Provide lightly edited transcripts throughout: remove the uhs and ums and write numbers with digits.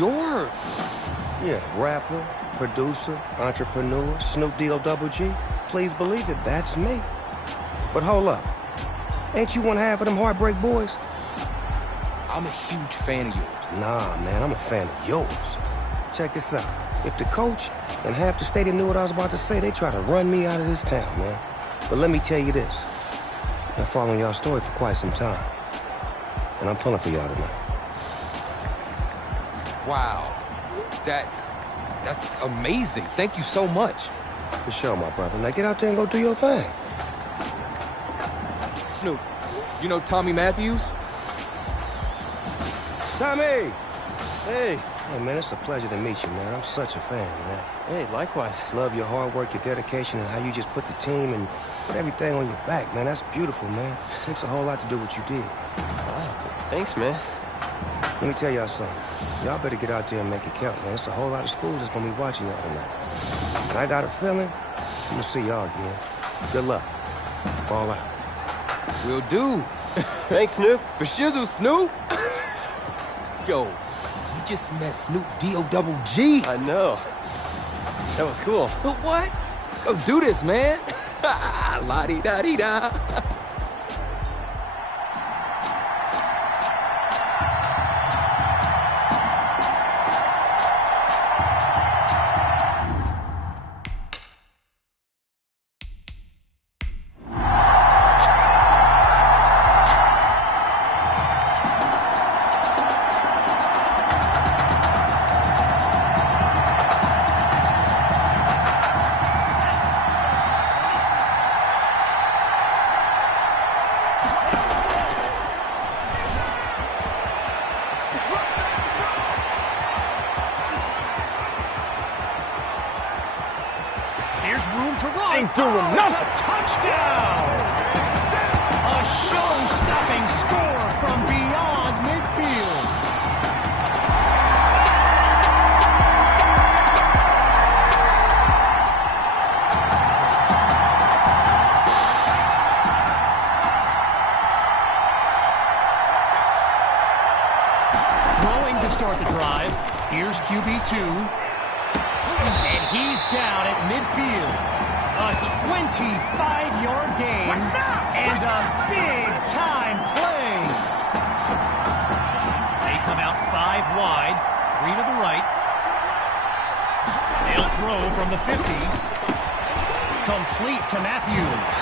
you're... Yeah, rapper, producer, entrepreneur, Snoop D-O-double G. Please believe it, that's me. But hold up. Ain't you one half of them Heartbreak Boys? I'm a huge fan of yours. Nah, man, I'm a fan of yours. Check this out. If the coach and half the stadium knew what I was about to say, they try to run me out of this town, man. But let me tell you this. I've been following y'all's story for quite some time. And I'm pulling for y'all tonight. Wow. That's amazing. Thank you so much. For sure, my brother. Now get out there and go do your thing. Snoop, you know Tommy Matthews? Tommy! Hey. Hey, man, it's a pleasure to meet you, man. I'm such a fan, man. Hey, likewise. Love your hard work, your dedication, and how you just put the team and put everything on your back, man. That's beautiful, man. It takes a whole lot to do what you did. Wow, thanks, man. Let me tell y'all something. Y'all better get out there and make it count, man. It's a whole lot of schools that's gonna be watching y'all tonight. And I got a feeling I'm gonna see y'all again. Good luck. Ball out. Will do. Thanks, Snoop. For shizzle, Snoop. Yo, we just met Snoop D-O-double G. I know. That was cool. What? Let's go do this, man. La-di-da-di-da. There's room to run. Ain't doing nothing. It's a touchdown! A show-stopping score from beyond midfield. Throwing to start the drive. Here's QB2. And he's down at midfield. A 25-yard gain and a big-time play. They come out 5 wide, 3 to the right. They'll throw from the 50. Complete to Matthews.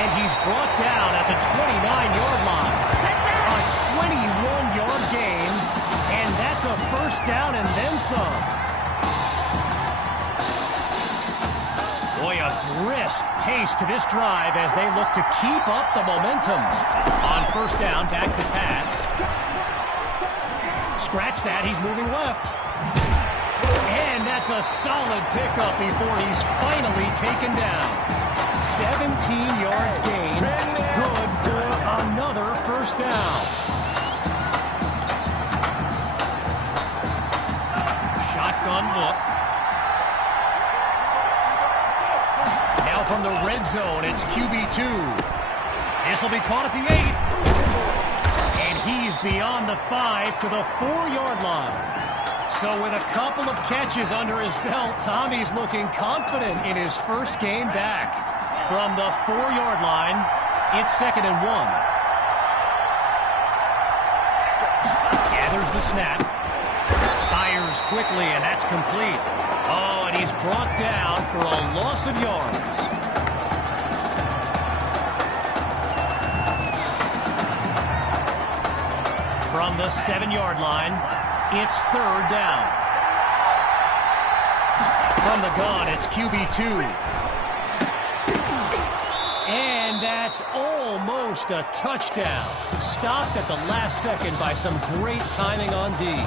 And he's brought down at the 29-yard line. A 21-yard gain, and that's a first down and then some. Boy, a brisk pace to this drive as they look to keep up the momentum. On first down, back to pass. Scratch that, he's moving left. And that's a solid pickup before he's finally taken down. 17 yards gain, good for another first down. Shotgun look. Now from the red zone, it's QB2. This will be caught at the 8. And he's beyond the 5 to the 4-yard line. So with a couple of catches under his belt, Tommy's looking confident in his first game back. From the 4-yard line, it's 2nd and 1. Gathers the snap. Fires quickly, and that's complete. Oh, and he's brought down for a loss of yards. From the 7-yard line, it's 3rd down. From the gun, it's QB2. And that's almost a touchdown. Stopped at the last second by some great timing on D.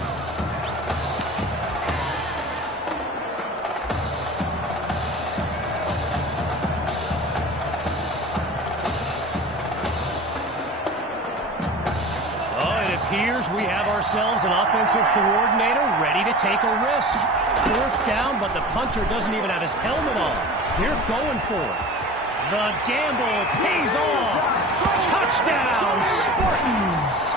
We have ourselves an offensive coordinator ready to take a risk. 4th down, but the punter doesn't even have his helmet on. They're going for it. The gamble pays off. Touchdown, Spartans!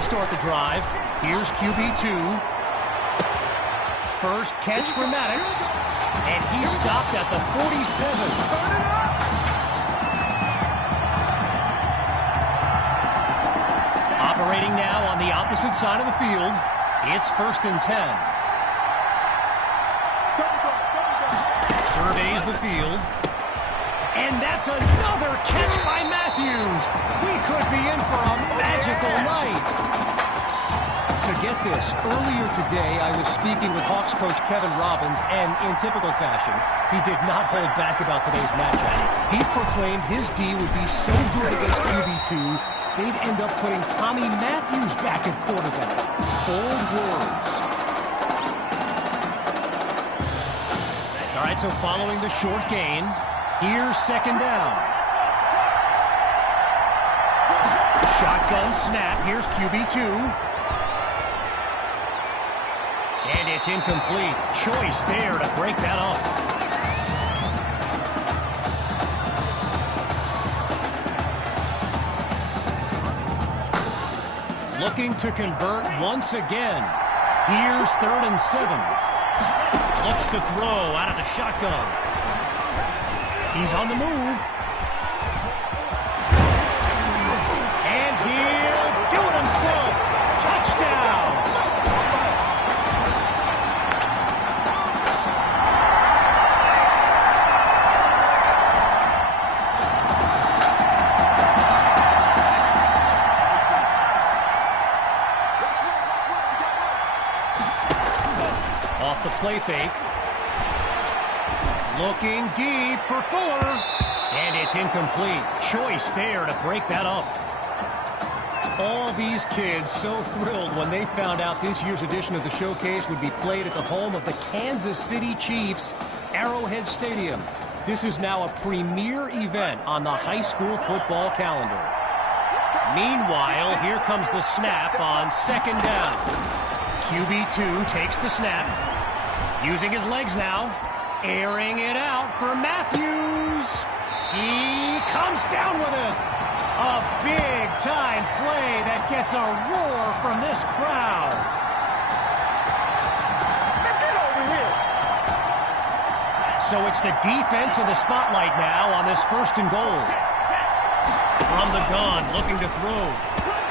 to start the drive. Here's QB2. First catch for Maddox. And he stopped at the 47. Operating now on the opposite side of the field. It's 1st and 10. Surveys the field. And that's another catch by Matthews. We could be in for a magical night. So get this. Earlier today, I was speaking with Hawks coach Kevin Robbins, and in typical fashion, he did not hold back about today's matchup. He proclaimed his D would be so good against QB2, they'd end up putting Tommy Matthews back at quarterback. Bold words. All right, so following the short gain, here's 2nd down. Shotgun snap. Here's QB2. And it's incomplete. Choice there to break that up. Looking to convert once again. Here's 3rd and 7. Looks to throw out of the shotgun. He's on the move. And he'll do it himself. Touchdown. Off the play fake. Looking deep for Fuller. And it's incomplete. Choice there to break that up. All these kids so thrilled when they found out this year's edition of the showcase would be played at the home of the Kansas City Chiefs, Arrowhead Stadium. This is now a premier event on the high school football calendar. Meanwhile, here comes the snap on 2nd down. QB2 takes the snap. Using his legs now. Airing it out for Matthews. He comes down with it. A big-time play that gets a roar from this crowd. Get over here. So it's the defense in the spotlight now on this 1st and goal. From the gun, looking to throw.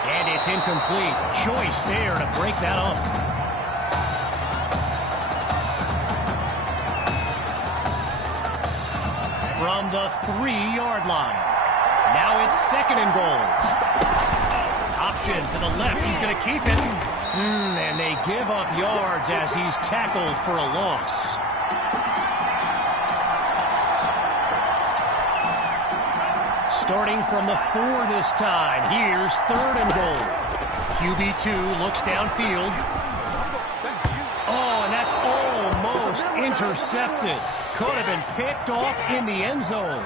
And it's incomplete. Choice there to break that up. From the 3-yard line. Now it's 2nd and goal. Option to the left. He's going to keep it. And they give up yards as he's tackled for a loss. Starting from the 4 this time. Here's 3rd and goal. QB2 looks downfield. Oh, and that's almost intercepted. Could have been picked off in the end zone.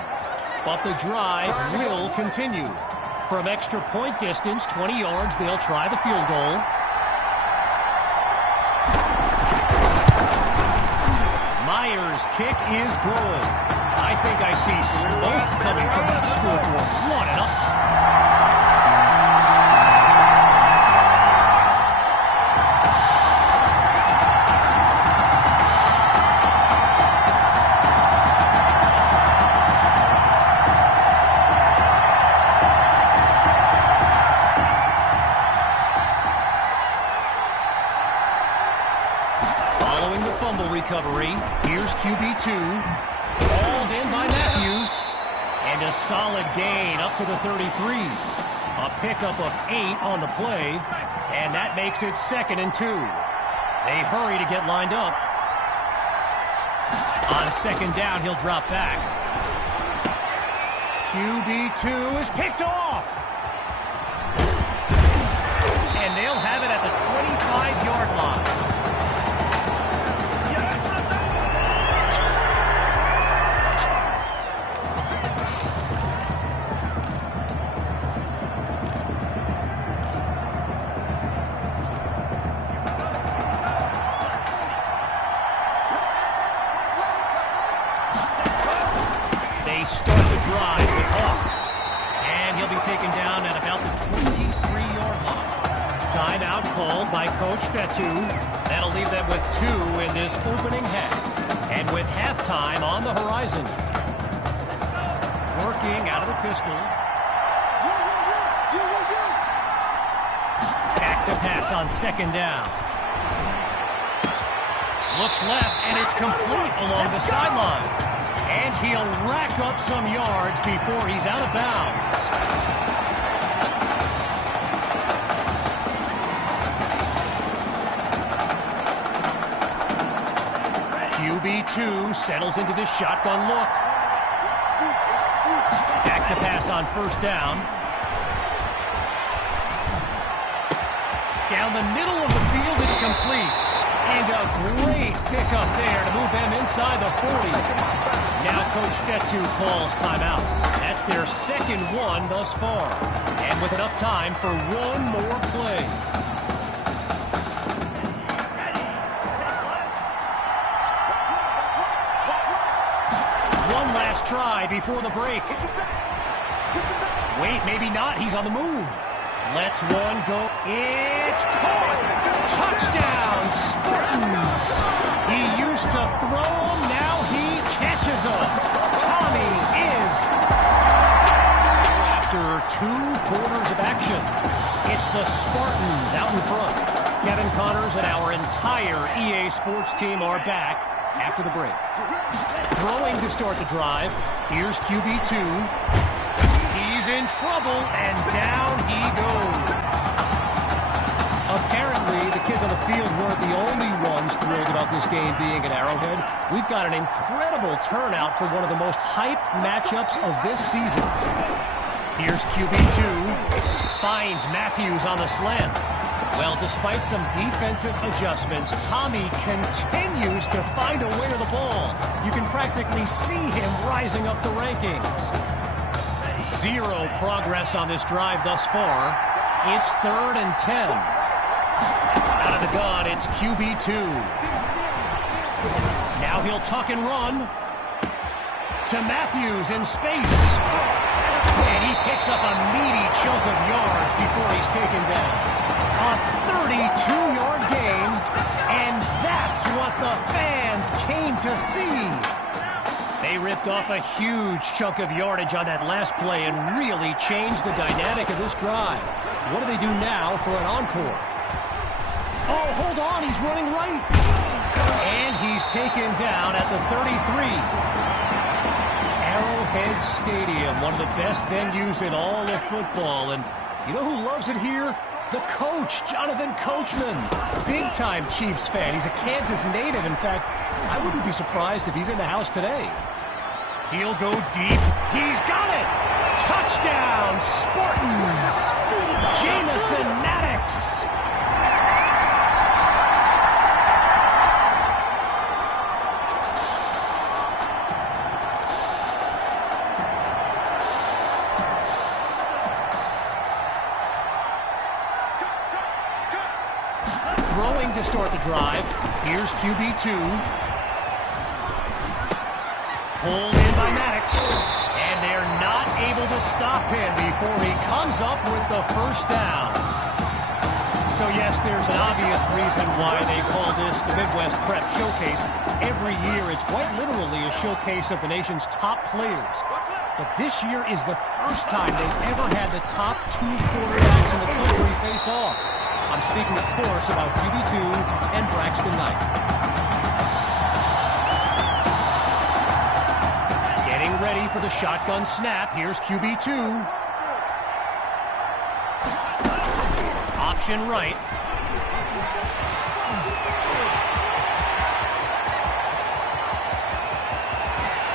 But the drive will continue. From extra point distance, 20 yards, they'll try the field goal. Myers' kick is good. I think I see smoke coming from that scoreboard. 1-0. Recovery. Here's QB2. Hauled in by Matthews. And a solid gain up to the 33. A pickup of 8 on the play. And that makes it 2nd and 2. They hurry to get lined up. On 2nd down, he'll drop back. QB2 is picked off. And they'll have it at the 25-yard line. Start the drive with Hawk. And he'll be taken down at about the 23-yard line. called by Coach FoF2. That'll leave them with 2 in this opening half. And with halftime on the horizon. Working out of the pistol. Back to pass on second down. Looks left, and it's complete along the sideline. And he'll rack up some yards before he's out of bounds. QB2 settles into this shotgun look. Back to pass on first down. Down the middle of the field, it's complete. And a great pickup there to move them inside the 40. Now Coach FoF2 calls timeout. That's their second one thus far. And with enough time for one more play. One last try before the break. Wait, maybe not. He's on the move. Lets one go. It's caught. Touchdown, Spartans. He used to throw them. Now he catches them. Tommy is. After 2 quarters of action, it's the Spartans out in front. Kevin Connors and our entire EA Sports team are back after the break. Throwing to start the drive. Here's QB2. He's in trouble, and down he goes. Apparently, the kids on the field weren't the only ones thrilled about this game being at Arrowhead. We've got an incredible turnout for one of the most hyped matchups of this season. Here's QB2. Finds Matthews on the slant. Well, despite some defensive adjustments, Tommy continues to find a way to the ball. You can practically see him rising up the rankings. 0 progress on this drive thus far. It's 3rd and 10. Out of the gun, it's QB2. Now he'll tuck and run. To Matthews in space. And he picks up a meaty chunk of yards before he's taken down. A 32-yard gain, and that's what the fans came to see. They ripped off a huge chunk of yardage on that last play and really changed the dynamic of this drive. What do they do now for an encore? Oh, hold on, he's running right. And he's taken down at the 33. Arrowhead Stadium, one of the best venues in all of football. And you know who loves it here? The coach, Jonathan Coachman. Big-time Chiefs fan. He's a Kansas native. In fact, I wouldn't be surprised if he's in the house today. He'll go deep. He's got it! Touchdown, Spartans! Jamison Maddox! Throwing to start the drive. Here's QB2. Pulled in by Maddox. And they're not able to stop him before he comes up with the first down. So yes, there's an obvious reason why they call this the Midwest Prep Showcase. Every year, it's quite literally a showcase of the nation's top players. But this year is the first time they've ever had the top 2 quarterbacks in the country face off. I'm speaking, of course, about QB2 and Braxton Knight. Getting ready for the shotgun snap. Here's QB2. Option right.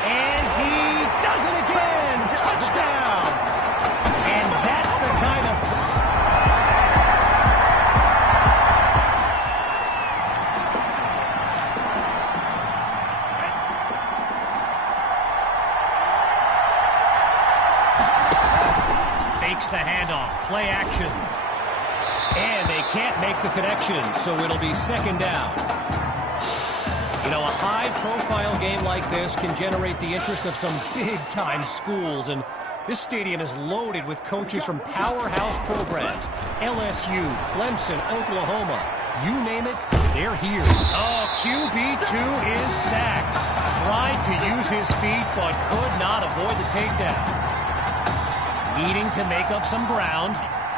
And he does it again! Touchdown! And that's the kind of... Fakes the handoff. Play action. And they can't make the connection, so it'll be second down. You know, a high-profile game like this can generate the interest of some big-time schools, and this stadium is loaded with coaches from powerhouse programs. LSU, Clemson, Oklahoma. You name it, they're here. Oh, QB2 is sacked. Tried to use his feet, but could not avoid the takedown. Needing to make up some ground.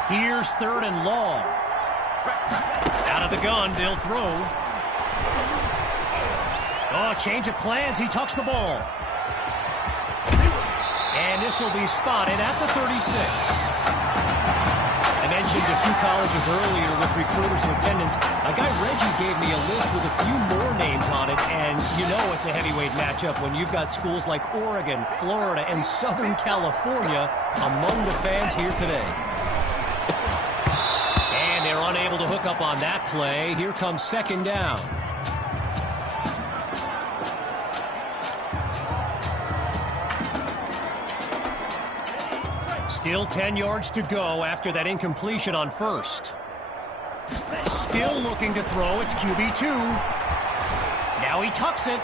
Here's 3rd and long. Out of the gun, they'll throw. Oh, change of plans. He tucks the ball. And this will be spotted at the 36. I mentioned a few colleges earlier with recruiters in attendance. My guy Reggie gave me a list with a few more names on it, and you know it's a heavyweight matchup when you've got schools like Oregon, Florida, and Southern California among the fans here today. And they're unable to hook up on that play. Here comes 2nd down. Still 10 yards to go after that incompletion on 1st. Still looking to throw. It's QB2. Now he tucks it.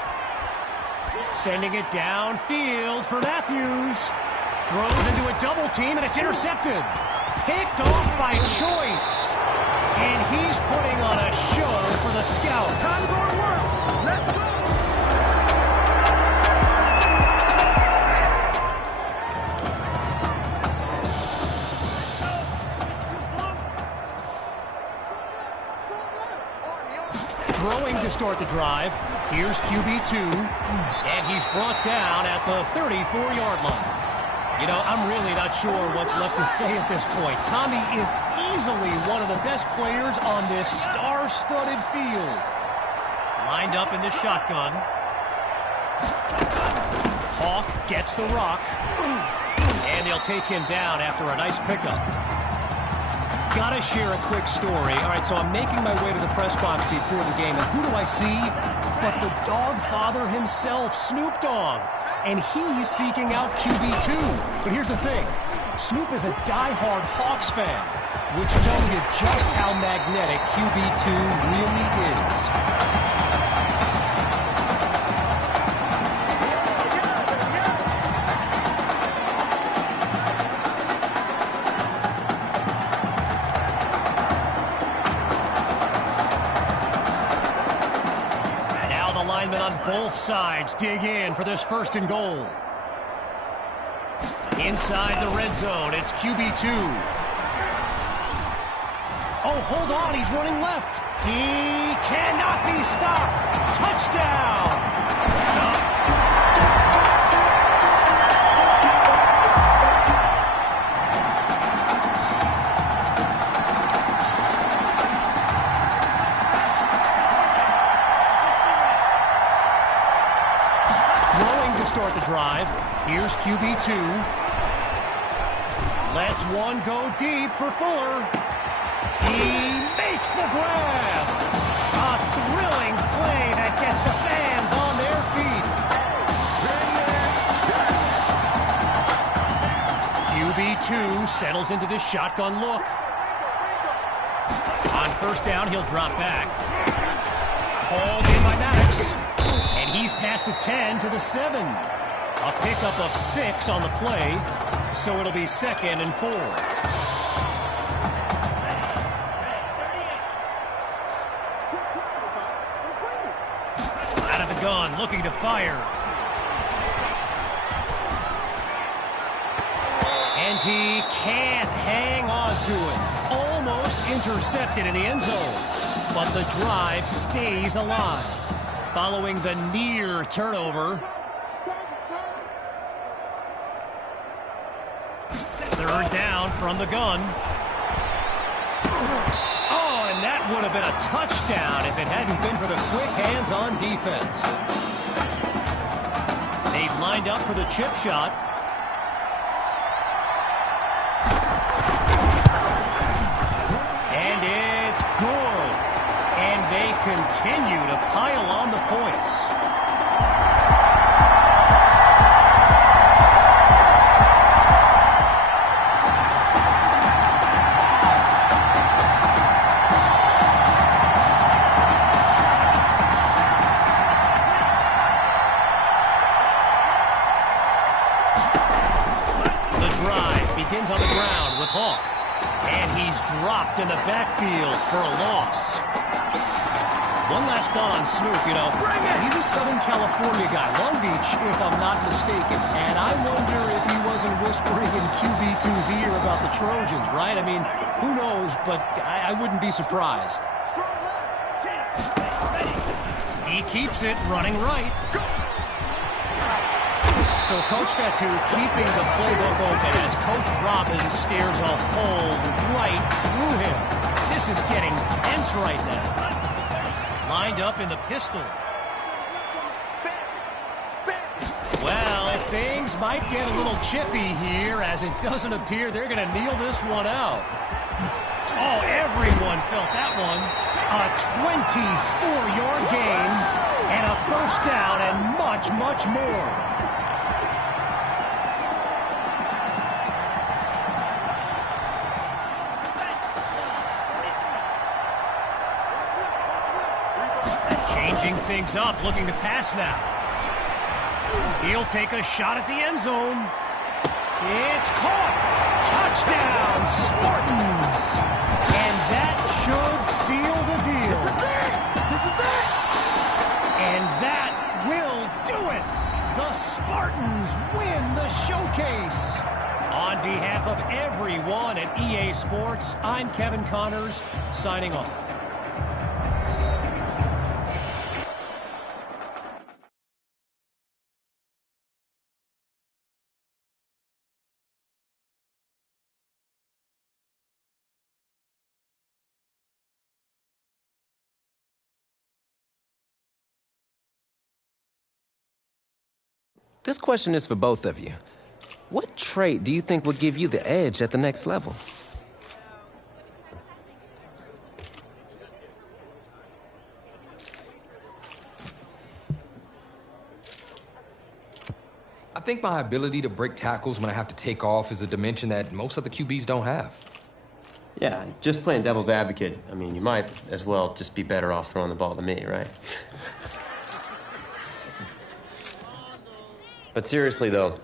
Sending it downfield for Matthews. Throws into a double team, and it's intercepted. Picked off by choice. And he's putting on a show for the Scouts. Time to go to work. Let's go. Throwing to start the drive. Here's QB2. And he's brought down at the 34-yard line. You know, I'm really not sure what's left to say at this point. Tommy is easily one of the best players on this star-studded field. Lined up in the shotgun. Hawk gets the rock. And they'll take him down after a nice pickup. Gotta share a quick story. All right, so I'm making my way to the press box before the game, and who do I see? But the dog father himself, Snoop Dogg. And he's seeking out QB2. But here's the thing. Snoop is a diehard Hawks fan, which tells you just how magnetic QB2 really is. On both sides dig in for this 1st and goal. Inside the red zone, it's QB2. Oh, hold on, he's running left. He cannot be stopped. Touchdown. Start the drive. Here's QB2. Lets one go deep for Fuller. He makes the grab. A thrilling play that gets the fans on their feet. QB2 settles into this shotgun look. On 1st down, he'll drop back. Hauled in by Maddox. And he's past the 10 to the 7. A pickup of 6 on the play, so it'll be 2nd and 4. Out of the gun, looking to fire. And he can't hang on to it. Almost intercepted in the end zone. But the drive stays alive. Following the near turnover. 3rd down from the gun. Oh, and that would have been a touchdown if it hadn't been for the quick hands on defense. They've lined up for the chip shot. And it's good. And they continue to pile on the points. Begins on the ground with Hawk. And he's dropped Sacked in the backfield for a loss. One last thought on Snoop, you know, he's a Southern California guy, Long Beach, if I'm not mistaken. And I wonder if he wasn't whispering in QB2's ear about the Trojans, right? I mean, who knows, but I wouldn't be surprised. He keeps it running right. So Coach FoF2 keeping the playbook open as Coach Robbins stares a hole right through him. This is getting tense right now. Lined up in the pistol. Well, things might get a little chippy here, as it doesn't appear they're going to kneel this one out. Oh, everyone felt that one. A 24-yard gain, and a first down, and much, much more. Changing things up, looking to pass now. He'll take a shot at the end zone. It's caught. Touchdown, Spartans. And that should seal the deal. This is it. This is it. And that will do it. The Spartans win the showcase. On behalf of everyone at EA Sports, I'm Kevin Connors, signing off. This question is for both of you. What trait do you think will give you the edge at the next level? I think my ability to break tackles when I have to take off is a dimension that most other QBs don't have. Yeah, just playing devil's advocate. I mean, you might as well just be better off throwing the ball to me, right? But seriously, though,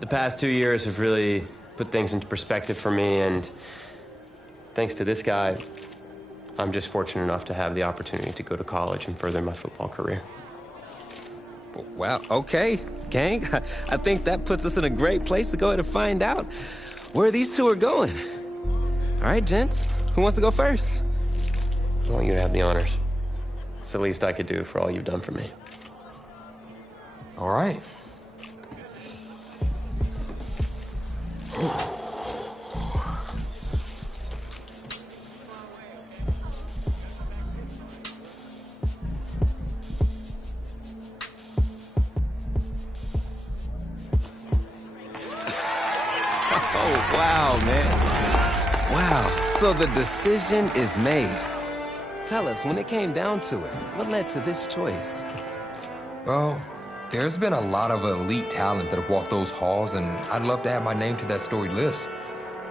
the past 2 years have really put things into perspective for me, and thanks to this guy, I'm just fortunate enough to have the opportunity to go to college and further my football career. Well, okay, gang. I think that puts us in a great place to go ahead and find out where these two are going. All right, gents, who wants to go first? I want you to have the honors. It's the least I could do for all you've done for me. All right. Oh, wow, man. Wow. So the decision is made. Tell us, when it came down to it, what led to this choice? Well, there's been a lot of elite talent that have walked those halls, and I'd love to add my name to that storied list.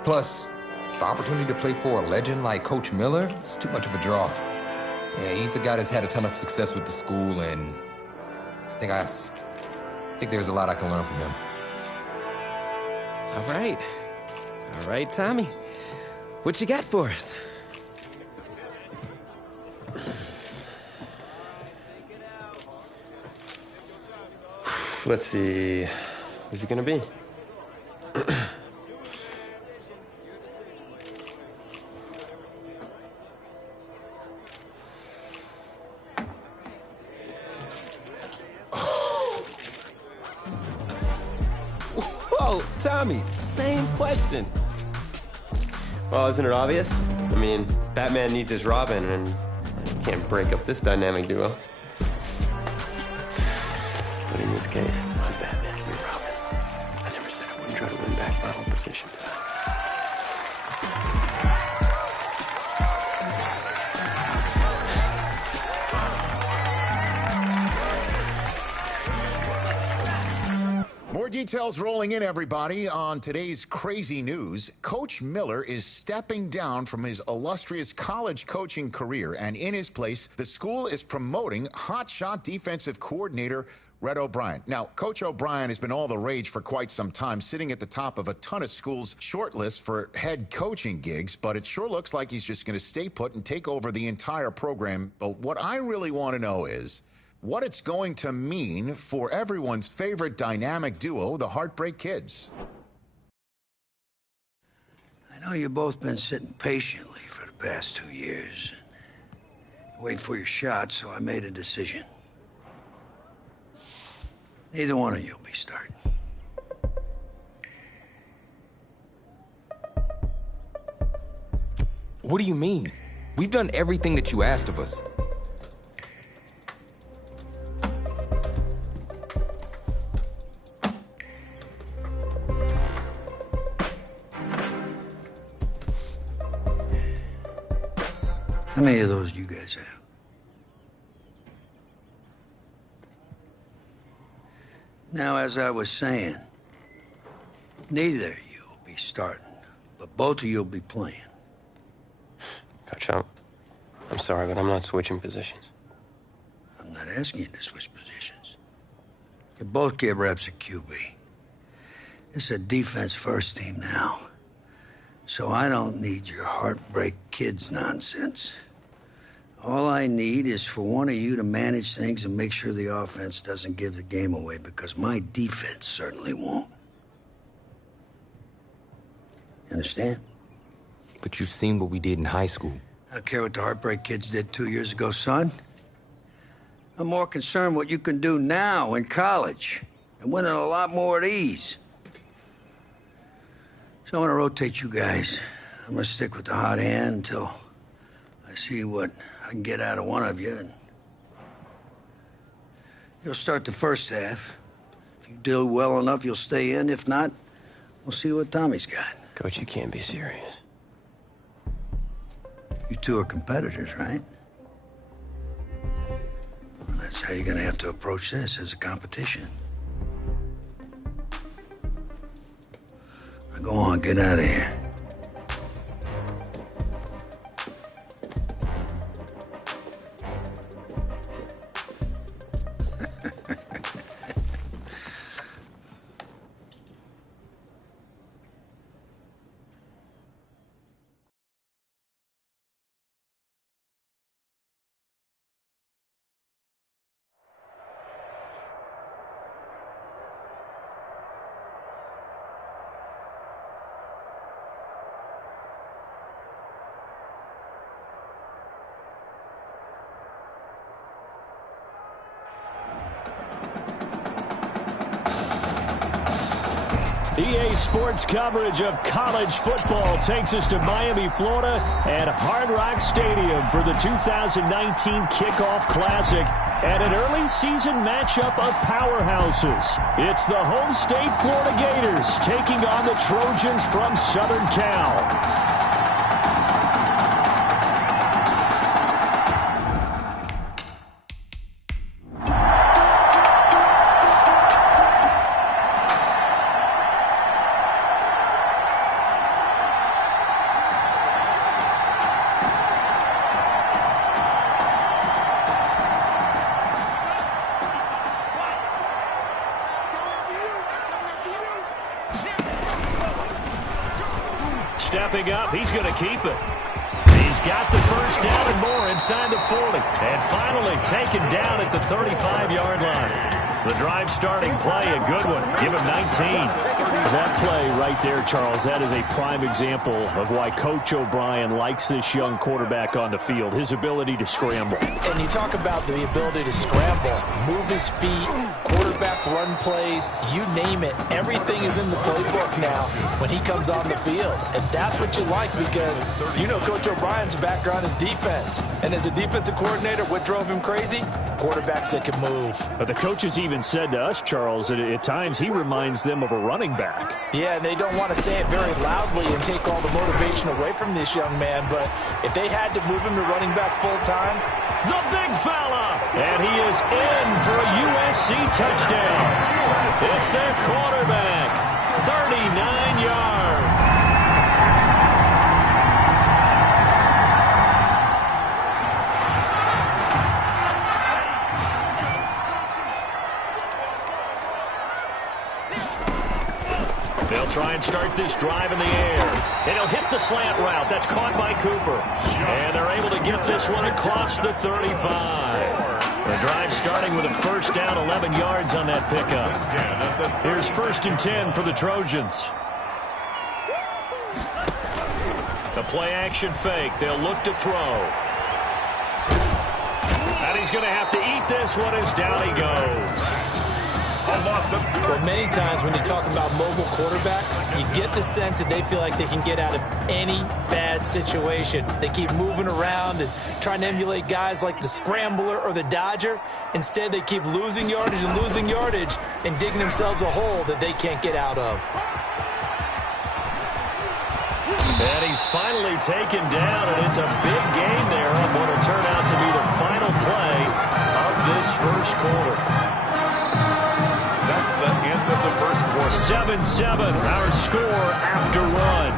Plus, the opportunity to play for a legend like Coach Miller is too much of a draw. Yeah, he's a guy that's had a ton of success with the school, and I think there's a lot I can learn from him. All right. All right, Tommy. What you got for us? Let's see. Who's it gonna be? Whoa, Tommy, same question. Well, isn't it obvious? I mean, Batman needs his Robin, and you can't break up this dynamic duo. But in this case, I'm Batman, you're Robin. I never said I wouldn't try to win back my whole position. More details rolling in, everybody. On today's crazy news, Coach Miller is stepping down from his illustrious college coaching career, and in his place, the school is promoting hotshot defensive coordinator Red O'Brien. Now, Coach O'Brien has been all the rage for quite some time, sitting at the top of a ton of schools' shortlist for head coaching gigs, but it sure looks like he's just going to stay put and take over the entire program. But what I really want to know is what it's going to mean for everyone's favorite dynamic duo, the Heartbreak Kids. I know you've both been sitting patiently for the past 2 years, waiting for your shot, so I made a decision. Neither one of you will be starting. What do you mean? We've done everything that you asked of us. How many of those do you guys have? Now, as I was saying, neither of you will be starting, but both of you will be playing. Coach, I'm sorry, but I'm not switching positions. I'm not asking you to switch positions. You both get reps at QB. This is a defense-first team now, so I don't need your Heartbreak Kids nonsense. All I need is for one of you to manage things and make sure the offense doesn't give the game away, because my defense certainly won't. Understand? But you've seen what we did in high school. I don't care what the Heartbreak Kids did 2 years ago, son. I'm more concerned what you can do now in college and winning a lot more at ease. So I'm gonna rotate you guys. I'm gonna stick with the hot hand until I see what I can get out of one of you, and you'll start the first half. If you do well enough, you'll stay in. If not, we'll see what Tommy's got. Coach, you can't be serious. You two are competitors, right? Well, that's how you're gonna have to approach this, as a competition. Now go on, get out of here. EA Sports coverage of college football takes us to Miami, Florida, at Hard Rock Stadium for the 2019 Kickoff Classic and an early season matchup of powerhouses. It's the home state Florida Gators taking on the Trojans from Southern Cal. Stepping up, he's going to keep it. He's got the first down and more inside the 40. And finally taken down at the 35-yard line. The drive starting play, a good one. Give him 19. That play right there, Charles, that is a prime example of why Coach O'Brien likes this young quarterback on the field, his ability to scramble. And you talk about the ability to scramble, move his feet, quarterback run plays, you name it. Everything is in the playbook now when he comes on the field. And that's what you like, because you know Coach O'Brien's background is defense. And as a defensive coordinator, what drove him crazy? Quarterbacks that can move. But the coaches even said to us, Charles, that at times he reminds them of a running back. Yeah, and they don't want to say it very loudly and take all the motivation away from this young man, but if they had to move him to running back full time. The big fella! And he is in for a USC touchdown. It's their quarterback. 39 yards. try and start this drive in the air. And he'll hit the slant route. That's caught by Cooper. And they're able to get this one across the 35. The drive starting with a first down, 11 yards on that pickup. Here's 1st and 10 for the Trojans. The play-action fake. They'll look to throw. And he's going to have to eat this one as down he goes. Well, many times when you talk about mobile quarterbacks, you get the sense that they feel like they can get out of any bad situation. They keep moving around and trying to emulate guys like the Scrambler or the Dodger. Instead, they keep losing yardage and digging themselves a hole that they can't get out of. And he's finally taken down, and it's a big gain there on what will turn out to be the final play of this first quarter. That's the end of the first quarter. 7-7, our score after one.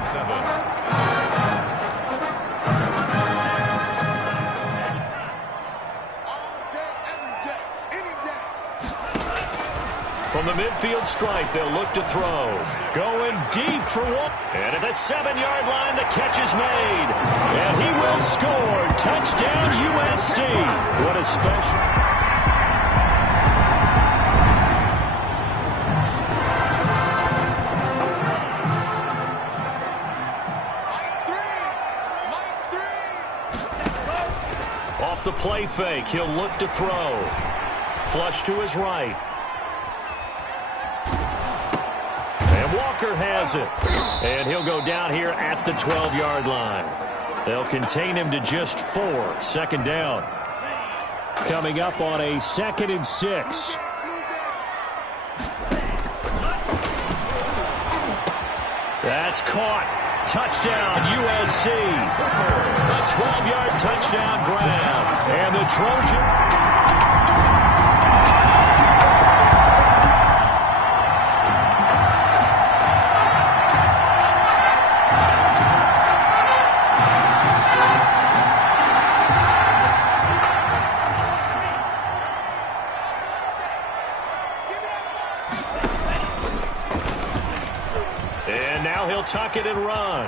From the midfield stripe, they'll look to throw. Going deep for one. And at the 7-yard line, the catch is made. And he will score. Touchdown, USC. What a special. Off the play fake, he'll look to throw. Flush to his right. And Walker has it. And he'll go down here at the 12-yard line. They'll contain him to just 4. 2nd down. Coming up on a 2nd and 6. That's caught. Touchdown, USC. A 12-yard touchdown grab. And the Trojans. Tuck it and run.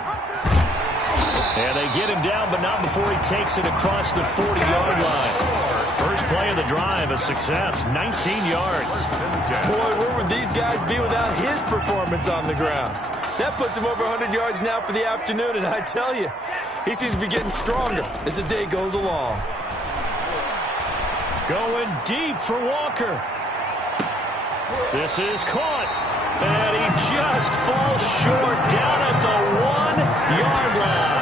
And they get him down, but not before he takes it across the 40-yard line. First play of the drive, a success, 19 yards. Boy, where would these guys be without his performance on the ground? That puts him over 100 yards now for the afternoon, and I tell you, he seems to be getting stronger as the day goes along. Going deep for Walker. This is caught. And he just falls short down at the 1-yard line.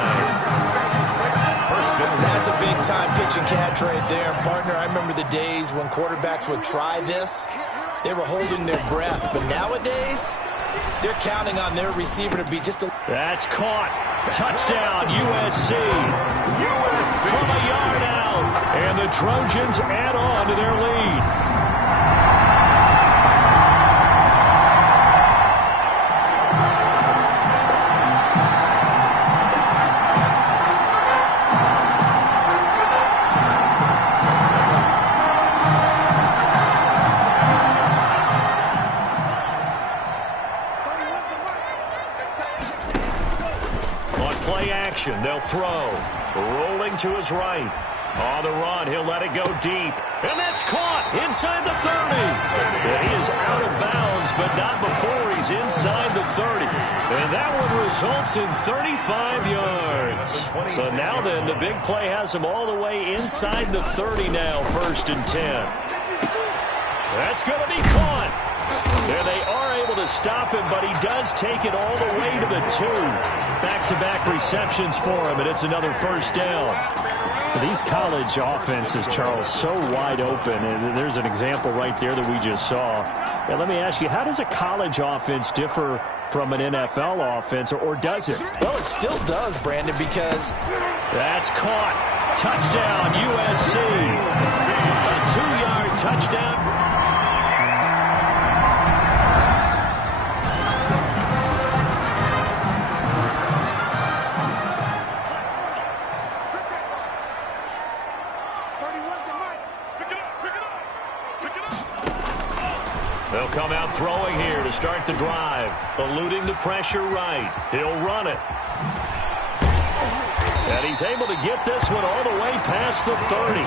That's a big-time pitch and catch right there. And, partner, I remember the days when quarterbacks would try this. They were holding their breath. But nowadays, they're counting on their receiver to be just a... That's caught. Touchdown, USC. From a yard out. And the Trojans add on to their lead. They'll throw. Rolling to his right. On the run, he'll let it go deep. And that's caught inside the 30. And he is out of bounds, but not before he's inside the 30. And that one results in 35 yards. So now then, the big play has him all the way inside the 30 now, 1st and 10. That's going to be caught. There they are able to stop him, but he does take it all the way to the 2. Back-to-back receptions for him, and it's another 1st down. These college offenses, Charles, so wide open, and there's an example right there that we just saw. Now, let me ask you, how does a college offense differ from an NFL offense, or does it? Well, it still does, Brandon, because... That's caught. Touchdown, USC. A 2-yard touchdown. They'll come out throwing here to start the drive. Eluding the pressure right. He'll run it. And he's able to get this one all the way past the 30.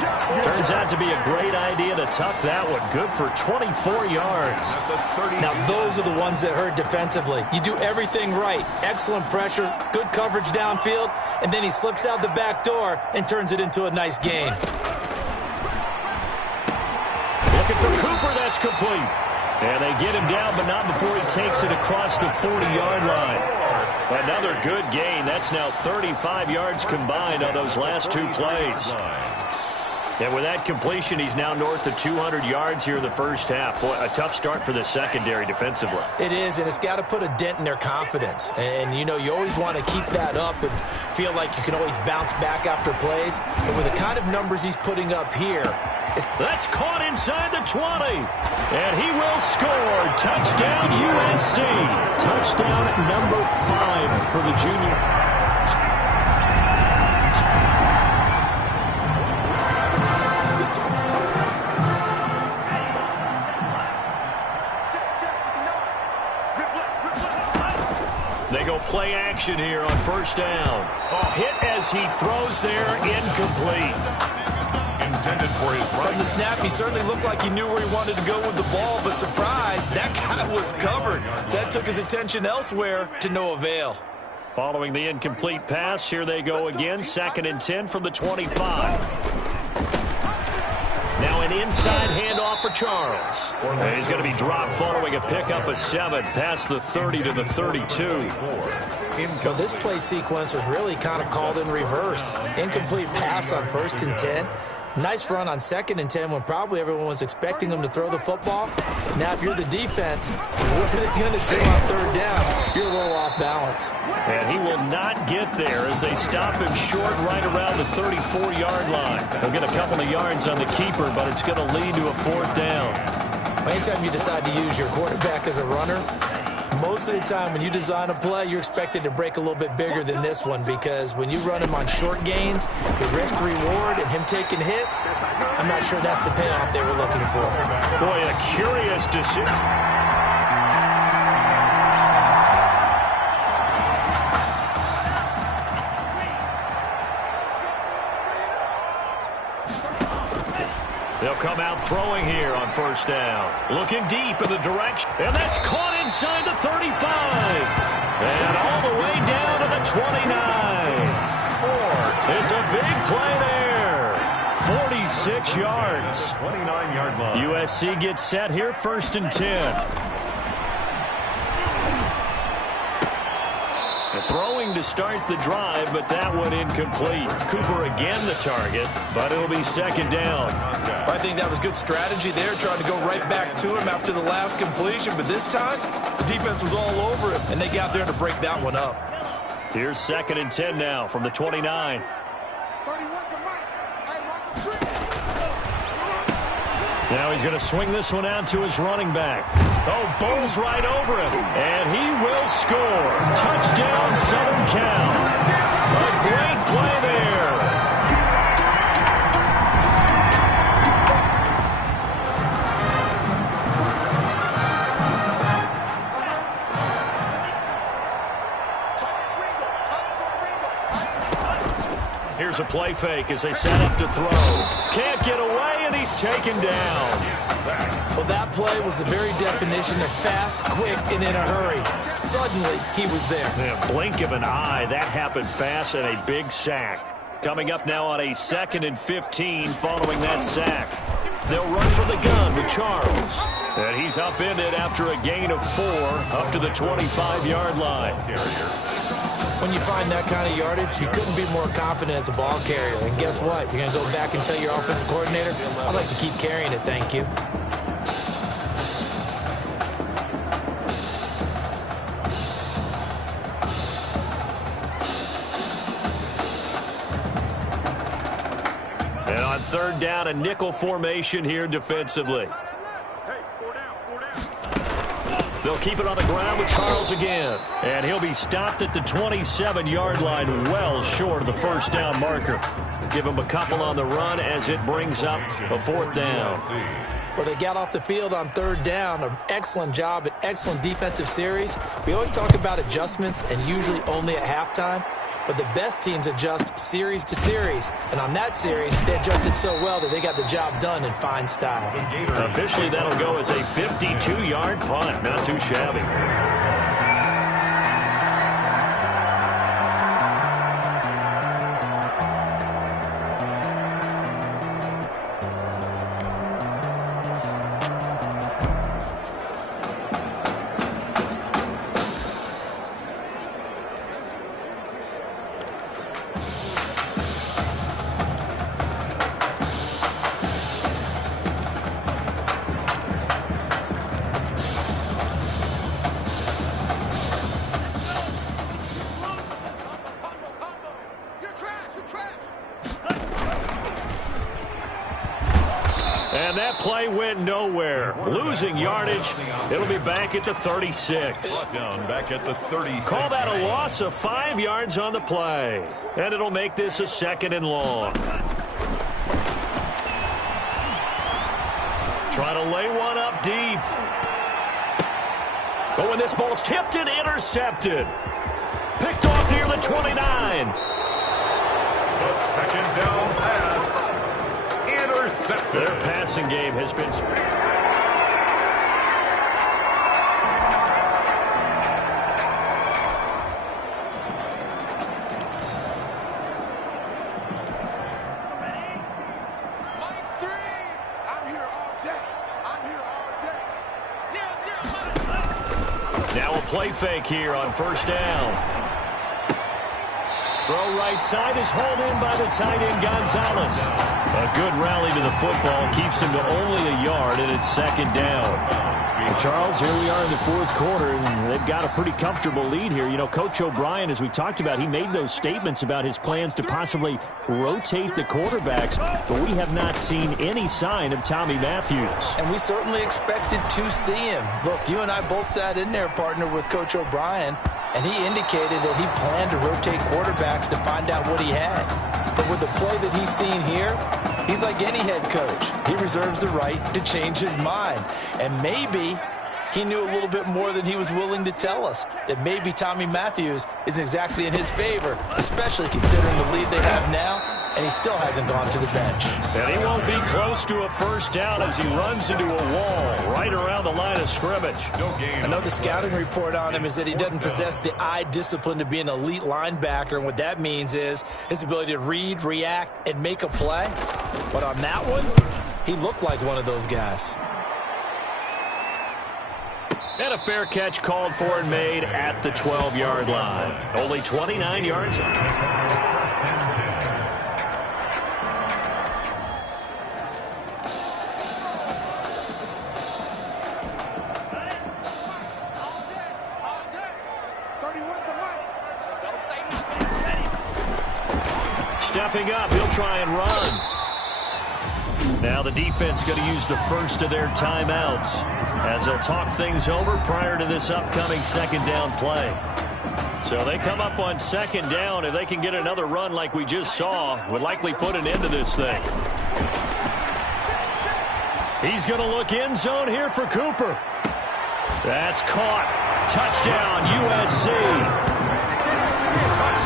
Turns out to be a great idea to tuck that one. Good for 24 yards. Now, those are the ones that hurt defensively. You do everything right. Excellent pressure, good coverage downfield, and then he slips out the back door and turns it into a nice gain. Looking for Cooper, that's complete. And they get him down, but not before he takes it across the 40-yard line. Another good gain. That's now 35 yards combined on those last two plays. And with that completion, he's now north of 200 yards here in the first half. Boy, a tough start for the secondary defensively. It is, and it's got to put a dent in their confidence. And, you know, you always want to keep that up and feel like you can always bounce back after plays. But with the kind of numbers he's putting up here, that's caught inside the 20. And he will score. Touchdown, USC. Touchdown number 5 for the junior. They go play action here on first down. Oh, hit as he throws there, incomplete. Intended for his right. From the snap, he certainly looked like he knew where he wanted to go with the ball, but surprise, that guy was covered. So that took his attention elsewhere to no avail. Following the incomplete pass, here they go again, 2nd and 10 from the 25. Now an inside handoff for Charles. And he's going to be dropped following a pickup of 7 past the 30 to the 32. Well, this play sequence was really kind of called in reverse. Incomplete pass on 1st and 10. Nice run on 2nd and 10 when probably everyone was expecting him to throw the football. Now, if you're the defense, what are they going to do on 3rd down? You're a little off balance. And he will not get there as they stop him short right around the 34-yard line. He'll get a couple of yards on the keeper, but it's going to lead to a 4th down. Anytime you decide to use your quarterback as a runner, most of the time when you design a play, you're expected to break a little bit bigger than this one, because when you run him on short gains, the risk-reward and him taking hits, I'm not sure that's the payoff they were looking for. Boy, a curious decision. They'll come out throwing here on 1st down. Looking deep in the direction. And that's caught inside the 35. And all the way down to the 29. It's a big play there. 46 yards. 29-yard line. USC gets set here, 1st and 10. Throwing to start the drive, but that one incomplete. Cooper again the target, but it'll be 2nd down. I think that was good strategy there, trying to go right back to him after the last completion, but this time, the defense was all over him, and they got there to break that one up. Here's 2nd and 10 now from the 29. Now he's going to swing this one out to his running back. Oh, bowls right over him, and he will score. Touchdown, Southern Cal. A great play there. Here's a play fake as they set up to throw. Can't get away, and he's taken down. Well, that play was the very definition of fast, quick, and in a hurry. Suddenly, he was there. Yeah, blink of an eye, that happened fast, and a big sack. Coming up now on a 2nd and 15 following that sack. They'll run from the gun with Charles. And he's upended after a gain of 4 up to the 25-yard line. When you find that kind of yardage, you couldn't be more confident as a ball carrier. And guess what? You're going to go back and tell your offensive coordinator, I'd like to keep carrying it, thank you. And on 3rd down, a nickel formation here defensively. They'll keep it on the ground with Charles again. And he'll be stopped at the 27-yard line, well short of the 1st down marker. Give them a couple on the run as it brings up a 4th down. Well, they got off the field on 3rd down. An excellent job, an excellent defensive series. We always talk about adjustments and usually only at halftime. But the best teams adjust series to series. And on that series, they adjusted so well that they got the job done in fine style. Officially, that'll go as a 52-yard punt. Not too shabby. And that play went nowhere. Losing yardage. It'll be back at the 36. Back at the 36. Call that a loss of 5 yards on the play. And it'll make this a 2nd and long. Trying to lay one up deep. But when this ball's tipped and intercepted. Picked off near the 29. The 2nd down pass. Intercepted. Their passing game has been... Now a play fake here on 1st down. Throw right side is hauled in by the tight end, Gonzalez. A good rally to the football keeps him to only a yard, and it's 2nd down. Well, Charles, here we are in the 4th quarter, and they've got a pretty comfortable lead here. You know, Coach O'Brien, as we talked about, he made those statements about his plans to possibly rotate the quarterbacks, but we have not seen any sign of Tommy Matthews. And we certainly expected to see him. Look, you and I both sat in there, partner, with Coach O'Brien, and he indicated that he planned to rotate quarterbacks to find out what he had. But with the play that he's seen here, he's like any head coach. He reserves the right to change his mind. And maybe he knew a little bit more than he was willing to tell us. That maybe Tommy Matthews isn't exactly in his favor, especially considering the lead they have now, and he still hasn't gone to the bench. And he won't be close to a 1st down as he runs into a wall right around the line of scrimmage. I know the scouting report on him is that he doesn't possess the eye discipline to be an elite linebacker, and what that means is his ability to read, react, and make a play. But on that one, he looked like one of those guys. And a fair catch called for and made at the 12-yard line. Only 29 yards. Stepping up, he'll try and run. Now the defense going to use the first of their timeouts as they'll talk things over prior to this upcoming 2nd down play. So they come up on 2nd down. If they can get another run like we just saw, would likely put an end to this thing. He's going to look end zone here for Cooper. That's caught. Touchdown, USC.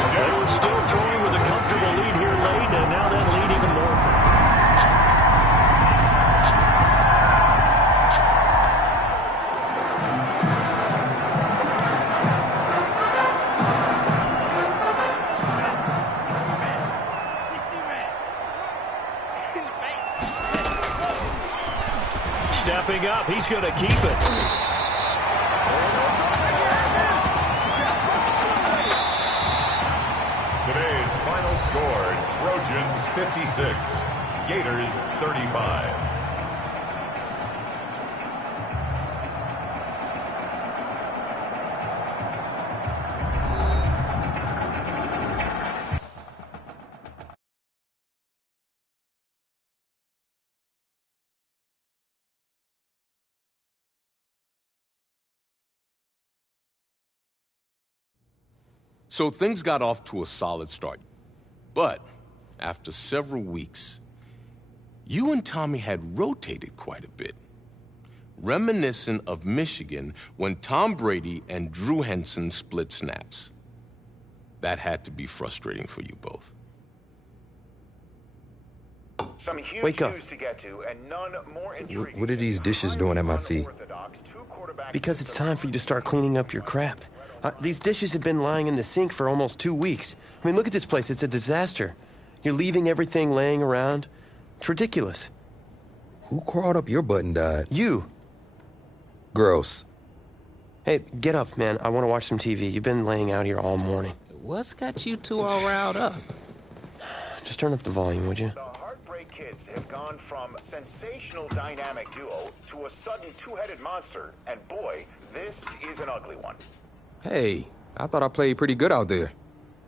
They were still throwing with a comfortable lead here late, and now that lead even more. Stepping up, he's going to keep it. Today's final score, Trojans 56, Gators 35. So things got off to a solid start. But after several weeks, you and Tommy had rotated quite a bit, reminiscent of Michigan when Tom Brady and Drew Henson split snaps. That had to be frustrating for you both. Some huge Wake up. news to get to, and none more intriguing. What are these dishes doing at my feet? Because it's time for you to start cleaning up your crap. These dishes have been lying in the sink for almost 2 weeks. I mean, look at this place. It's a disaster. You're leaving everything laying around. It's ridiculous. Who crawled up your butt and died? You. Gross. Hey, get up, man. I want to watch some TV. You've been laying out here all morning. What's got you two all riled up? Just turn up the volume, would you? The Heartbreak Kids have gone from sensational dynamic duo to a sudden two-headed monster, and boy, this is an ugly one. Hey, I thought I played pretty good out there.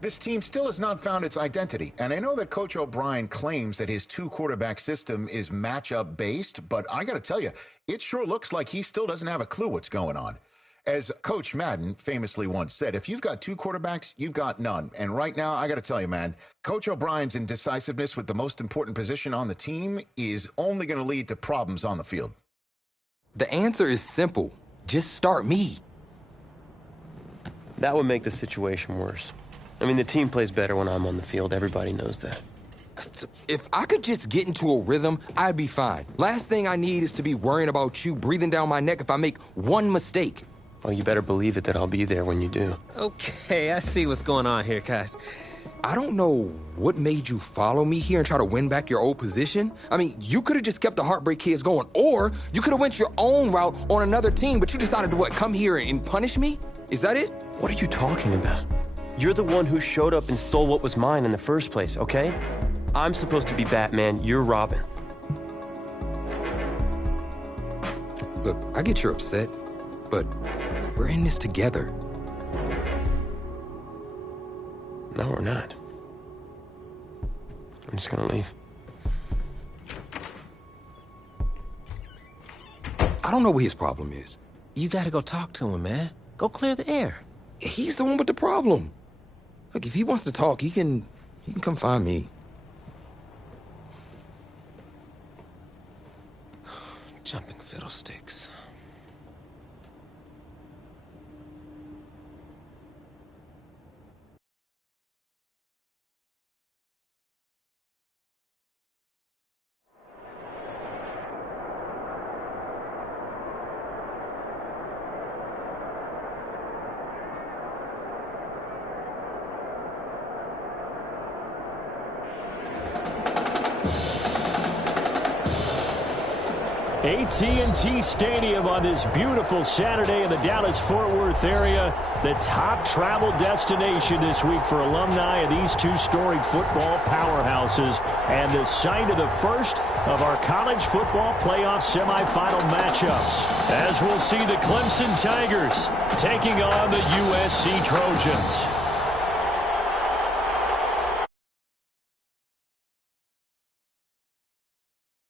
This team still has not found its identity, and I know that Coach O'Brien claims that his two-quarterback system is matchup-based, but I gotta tell you, it sure looks like he still doesn't have a clue what's going on. As Coach Madden famously once said, if you've got two quarterbacks, you've got none. And right now, I gotta tell you, man, Coach O'Brien's indecisiveness with the most important position on the team is only gonna lead to problems on the field. The answer is simple. Just start me. That would make the situation worse. I mean, the team plays better when I'm on the field. Everybody knows that. If I could just get into a rhythm, I'd be fine. Last thing I need is to be worrying about you breathing down my neck if I make one mistake. Well, you better believe it that I'll be there when you do. Okay, I see what's going on here, guys. I don't know what made you follow me here and try to win back your old position. I mean, you could have just kept the Heartbreak Kids going, or you could have went your own route on another team, but you decided to, what, come here and punish me? Is that it? What are you talking about? You're the one who showed up and stole what was mine in the first place, okay? I'm supposed to be Batman, you're Robin. Look, I get you're upset, but we're in this together. No, we're not. I'm just gonna leave. I don't know what his problem is. You gotta go talk to him, man. Go clear the air. He's the one with the problem. Look, if he wants to talk, he can come find me. Jumping fiddlesticks. AT&T Stadium on this beautiful Saturday in the Dallas-Fort Worth area. The top travel destination this week for alumni of these two storied football powerhouses, and the site of the first of our college football playoff semifinal matchups, as we'll see the Clemson Tigers taking on the USC Trojans.